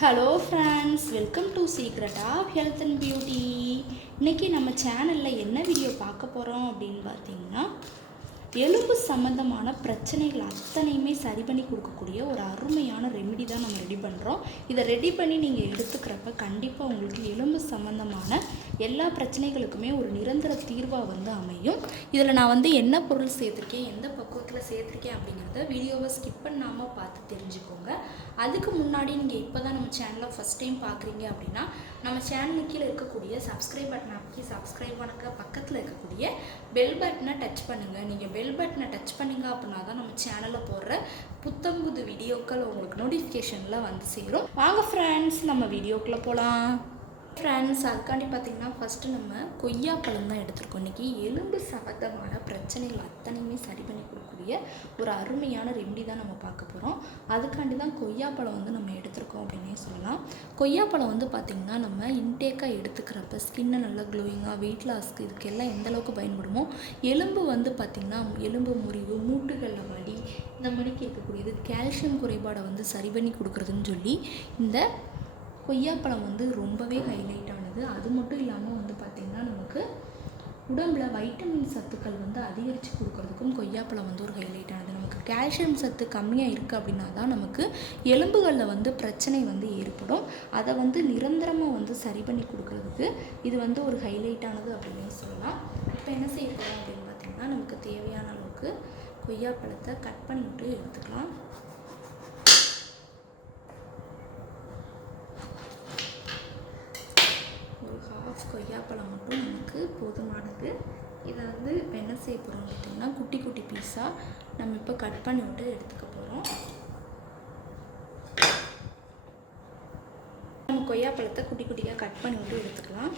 Hello friends, welcome to secret of health and beauty. இன்றைக்கி நம்ம சேனலில் என்ன வீடியோ பார்க்க போகிறோம் அப்படின்னு பார்த்தீங்கன்னா, எலும்பு சம்மந்தமான பிரச்சனைகள் அத்தனையுமே சரி பண்ணி கொடுக்கக்கூடிய ஒரு அருமையான ரெமெடி தான் நம்ம ரெடி பண்ணுறோம். இதை ரெடி பண்ணி நீங்கள் எடுத்துக்கிறப்ப கண்டிப்பாக உங்களுக்கு எலும்பு சம்மந்தமான எல்லா பிரச்சனைகளுக்குமே ஒரு நிரந்தர தீர்வாக அமையும். இதில் நான் என்ன பொருள் சேர்த்துருக்கேன், எந்த பக்குவத்தில் சேர்த்துருக்கேன் அப்படிங்கிறத வீடியோவை ஸ்கிப் பண்ணாமல் பார்த்து தெரிஞ்சுக்கோங்க. அதுக்கு முன்னாடி நீங்கள் இப்போ தான் நம்ம சேனலை ஃபஸ்ட் டைம் பார்க்குறீங்க அப்படின்னா, நம்ம சேனலுக்கு கீழே இருக்கக்கூடிய சப்ஸ்கிரைப் பட்டனை அமைக்கி சப்ஸ்கிரைப் பண்ணுங்க. பக்கத்தில் இருக்கக்கூடிய பெல் பட்டனை டச் பண்ணுங்கள். நீங்கள் பெல் பட்டனை டச் பண்ணிங்க அப்படின்னா தான் நம்ம சேனலில் போடுற புத்தம்புது வீடியோக்கள் உங்களுக்கு நோட்டிஃபிகேஷனில் சேரும். வாங்க ஃப்ரெண்ட்ஸ், நம்ம வீடியோக்குள்ளே போகலாம். ஃப்ரெண்ட்ஸ், அதுக்காண்டி பார்த்திங்கன்னா ஃபஸ்ட்டு நம்ம கொய்யாப்பழம் தான் எடுத்துருக்கோம். இன்றைக்கி எலும்பு சம்மந்தமான பிரச்சனைகள் அத்தனையுமே சரி பண்ணி கொடுக்கக்கூடிய ஒரு அருமையான ரெமெடி தான் நம்ம பார்க்க போகிறோம். அதுக்காண்டி தான் கொய்யாப்பழம் நம்ம எடுத்துருக்கோம் அப்படின்னே சொல்லலாம். கொய்யாப்பழம் பார்த்திங்கன்னா நம்ம இன்டேக்காக எடுத்துக்கிறப்ப ஸ்கின்னை நல்லா க்ளோயிங்காக, வெயிட் லாஸ்க்கு இதுக்கெல்லாம் எந்தளவுக்கு பயன்படுமோ, எலும்பு பார்த்திங்கன்னா எலும்பு முறிவு, மூட்டுகளில் வலி இந்த மாதிரிக்கு இருக்கக்கூடியது, கால்சியம் குறைபாடை சரி பண்ணி கொடுக்குறதுன்னு சொல்லி இந்த கொய்யாப்பழம் ரொம்பவே ஹைலைட் ஆனது. அது மட்டும் இல்லாமல் பார்த்திங்கன்னா நமக்கு உடம்பில் வைட்டமின் சத்துக்கள் அதிகரித்து கொடுக்கறதுக்கும் கொய்யாப்பழம் ஒரு ஹைலைட் ஆனது. நமக்கு கால்சியம் சத்து கம்மியாக இருக்குது அப்படின்னா தான் நமக்கு எலும்புகளில் பிரச்சனை ஏற்படும். அதை நிரந்தரமாக சரி பண்ணி கொடுக்கறதுக்கு இது ஒரு ஹைலைட்டானது அப்படின்னு சொல்லலாம். இப்போ என்ன செய்யணும் அப்படின்னு பார்த்திங்கன்னா, நமக்கு தேவையான அளவுக்கு கொய்யாப்பழத்தை கட் பண்ணிவிட்டு எடுத்துக்கலாம். கொய்யாப்பழம் மட்டும் நமக்கு போதுமானது. இதை இப்போ என்ன செய்ய போகிறோம் பார்த்திங்கன்னா, குட்டி குட்டி பீஸாக நம்ம இப்போ கட் பண்ணி விட்டு எடுத்துக்க போகிறோம். நம்ம கொய்யாப்பழத்தை குட்டி குட்டியாக கட் பண்ணி விட்டு எடுத்துக்கலாம்.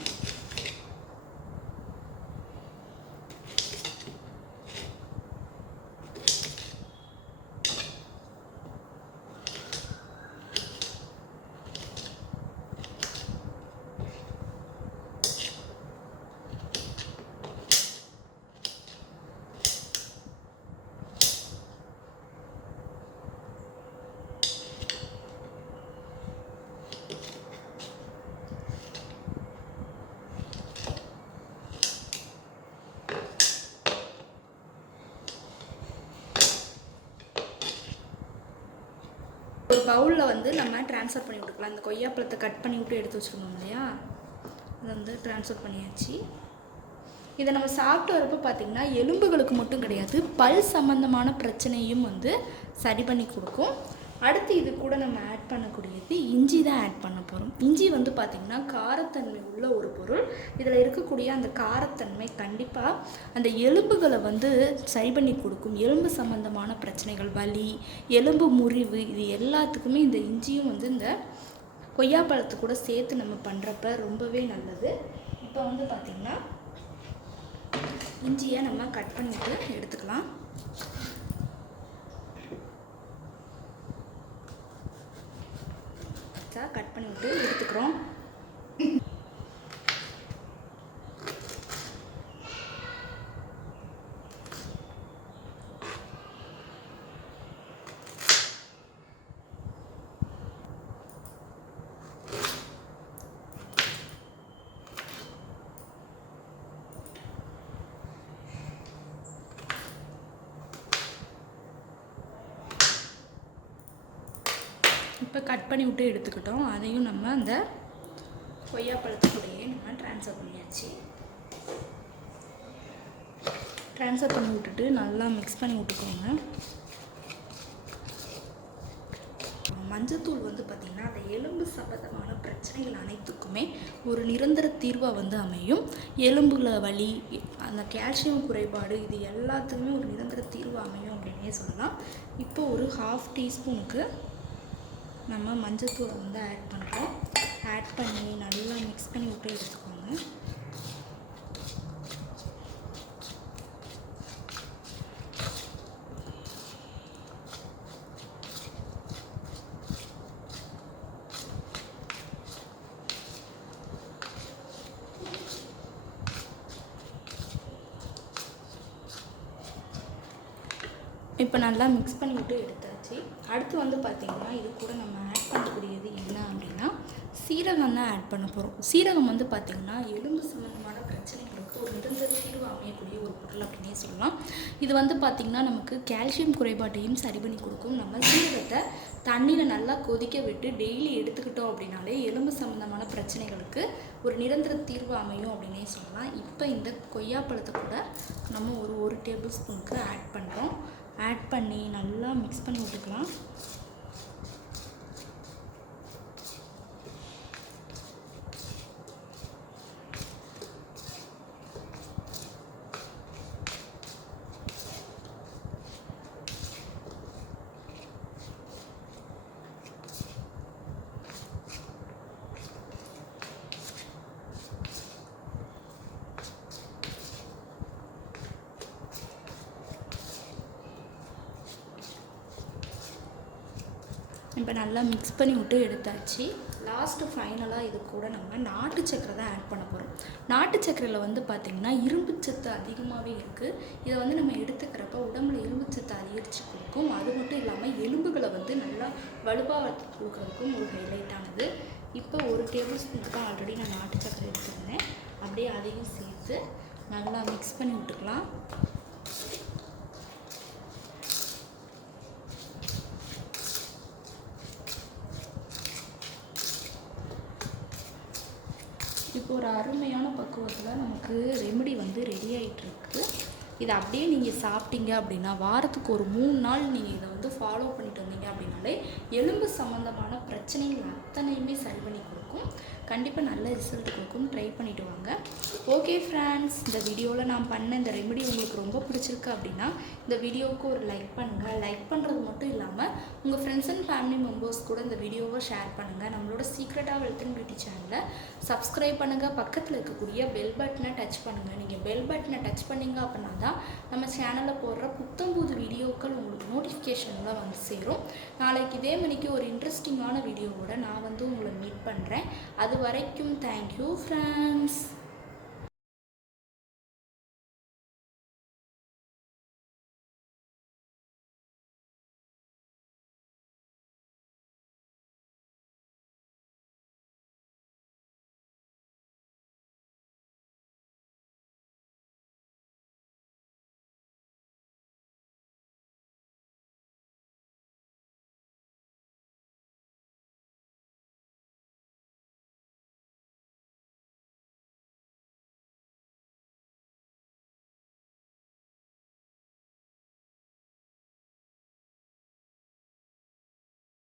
ஒரு பவுலில் நம்ம ட்ரான்ஸ்ஃபர் பண்ணி விட்டுக்கலாம். இந்த கொய்யாப்பழத்தை கட் பண்ணி விட்டு எடுத்து வச்சுருந்தோம் இல்லையா, அதை ட்ரான்ஸ்ஃபர் பண்ணியாச்சு. இதை நம்ம சாப்பிட்டு வரப்போ பார்த்திங்கன்னா எலும்புகளுக்கு மட்டும் கிடையாது, பல் சம்மந்தமான பிரச்சனையும் சரி பண்ணி கொடுக்கும். அடுத்து இது கூட நம்ம ஆட் பண்ணக்கூடியது இஞ்சி தான் ஆட் பண்ண போகிறோம். இஞ்சி பார்த்திங்கன்னா காரத்தன்மை உள்ள ஒரு பொருள். இதில் இருக்கக்கூடிய அந்த காரத்தன்மை கண்டிப்பாக அந்த எலும்புகளை சரி பண்ணி கொடுக்கும். எலும்பு சம்மந்தமான பிரச்சனைகள், வலி, எலும்பு முறிவு, இது எல்லாத்துக்குமே இந்த இஞ்சியும் இந்த கொய்யாப்பழத்து கூட சேர்த்து நம்ம பண்ணுறப்ப ரொம்பவே நல்லது. இப்போ பார்த்திங்கன்னா இஞ்சியை நம்ம கட் பண்ணிவிட்டு எடுத்துக்கலாம். கட் பண்ணிவிட்டு எடுத்துக்கிறோம். இப்போ கட் பண்ணி விட்டு எடுத்துக்கிட்டோம். அதையும் நம்ம அந்த கொய்யாப்பழத்துக்கூடையே நம்ம ட்ரான்ஸ்ஃபர் பண்ணியாச்சு. ட்ரான்ஸ்ஃபர் பண்ணி விட்டுட்டு நல்லா மிக்ஸ் பண்ணி விட்டுக்கோங்க. மஞ்சத்தூள் பார்த்திங்கன்னா அந்த எலும்பு சம்பந்தமான பிரச்சனைகள் அனைத்துக்குமே ஒரு நிரந்தர தீர்வாக அமையும். எலும்புல வலி, அந்த கால்சியம் குறைபாடு, இது எல்லாத்துக்குமே ஒரு நிரந்தர தீர்வாக அமையும் அப்படின்னே சொல்லலாம். இப்போ ஒரு 1/2 டீஸ்பூனுக்கு நம்ம மஞ்சத்தூளை ஆட் பண்ணுறோம். ஆட் பண்ணி நல்லா மிக்ஸ் பண்ணி விட்டு எடுத்துக்கோங்க. இப்போ நல்லா மிக்ஸ் பண்ணி விட்டு எடுத்தாச்சு. எடுத்தாச்சு. அடுத்து வந்து பார்த்திங்கன்னா இது கூட நம்ம ஆட் பண்ணக்கூடியது என்ன அப்படின்னா சீரகம் தான் ஆட் பண்ண போகிறோம். சீரகம் வந்து பார்த்திங்கன்னா எலும்பு சம்மந்தமான பிரச்சனைகளுக்கு ஒரு நிரந்தர தீர்வு அமையக்கூடிய ஒரு பொருள் அப்படின்னே சொல்லலாம். இது வந்து பார்த்திங்கன்னா நமக்கு கால்சியம் குறைபாட்டையும் சரி பண்ணி கொடுக்கும். நம்ம சீரகத்தை தண்ணியில் நல்லா கொதிக்க விட்டு டெய்லி எடுத்துக்கிட்டோம் அப்படின்னாலே எலும்பு சம்மந்தமான பிரச்சனைகளுக்கு ஒரு நிரந்தர தீர்வு அமையும் அப்படின்னே சொல்லலாம். இப்போ இந்த கொய்யாப்பழத்தை கூட நம்ம ஒரு டேபிள் ஸ்பூனுக்கு ஆட் பண்ணுறோம். ஆட் பண்ணி நல்லா மிக்ஸ் பண்ணி விட்டுக்கலாம். இப்போ நல்லா மிக்ஸ் பண்ணி விட்டு எடுத்தாச்சு. லாஸ்ட்டு ஃபைனலாக இது கூட நம்ம நாட்டு சக்கரை தான் ஆட் பண்ண போகிறோம். நாட்டு சக்கரையில் வந்து பார்த்திங்கன்னா இரும்பு சத்து அதிகமாகவே இருக்குது. இதை வந்து நம்ம எடுத்துக்கிறப்ப உடம்புல இரும்பு சத்து அதிகரித்து கொடுக்கும். அது மட்டும் இல்லாமல் எலும்புகளை வந்து நல்லா வலுவாக கொடுக்குறதுக்கும் ஒரு ஹைலைட்டானது. இப்போ ஒரு டேபிள் ஸ்பூனுக்கு தான் ஆல்ரெடி நான் நாட்டு சக்கரை எடுத்துருந்தேன். அப்படியே அதையும் சேர்த்து நல்லா மிக்ஸ் பண்ணி விட்டுக்கலாம். இப்போ ஒரு அருமையான பக்குவத்தில் நமக்கு ரெமெடி வந்து ரெடி ஆகிட்டுருக்கு. இதை அப்படியே நீங்கள் சாப்பிட்டீங்க அப்படின்னா வாரத்துக்கு ஒரு 3 நாள் நீங்கள் இதை வந்து ஃபாலோ பண்ணிட்டு வந்தீங்க அப்படின்னாலே எலும்பு சம்மந்தமான பிரச்சனைகள் அத்தனையுமே சரி பண்ணி கொடுக்கும். கண்டிப்பாக நல்ல ரிசல்ட் கொடுக்கும். ட்ரை பண்ணிவிட்டு வாங்க. ஓகே ஃப்ரெண்ட்ஸ், இந்த வீடியோவில் நான் பண்ண இந்த ரெமெடி உங்களுக்கு ரொம்ப பிடிச்சிருக்கு அப்படின்னா இந்த வீடியோவுக்கு ஒரு லைக் பண்ணுங்கள். லைக் பண்ணுறது மட்டும் இல்லாமல் உங்கள் ஃப்ரெண்ட்ஸ் அண்ட் ஃபேமிலி மெம்பர்ஸ் கூட இந்த வீடியோவை ஷேர் பண்ணுங்கள். நம்மளோட சீக்ரெட்டாக ஹெல்த் அண்ட் பியூட்டி சேனலை சப்ஸ்கிரைப் பண்ணுங்கள். பக்கத்தில் இருக்கக்கூடிய பெல் பட்டனை டச் பண்ணுங்கள். நீங்கள் பெல் பட்டனை டச் பண்ணிங்க அப்படின்னா தான் நம்ம சேனலில் போடுற புத்தம்புது வீடியோக்கள் உங்களுக்கு நோட்டிஃபிகேஷனில் வந்து சேரும். நாளைக்கு இதே மணிக்கு ஒரு இன்ட்ரெஸ்டிங்கான வீடியோவோட நான் வந்து உங்களை மீட் பண்ணுறேன். அது வரைக்கும் தேங்க்யூ ஃப்ரெண்ட்ஸ்.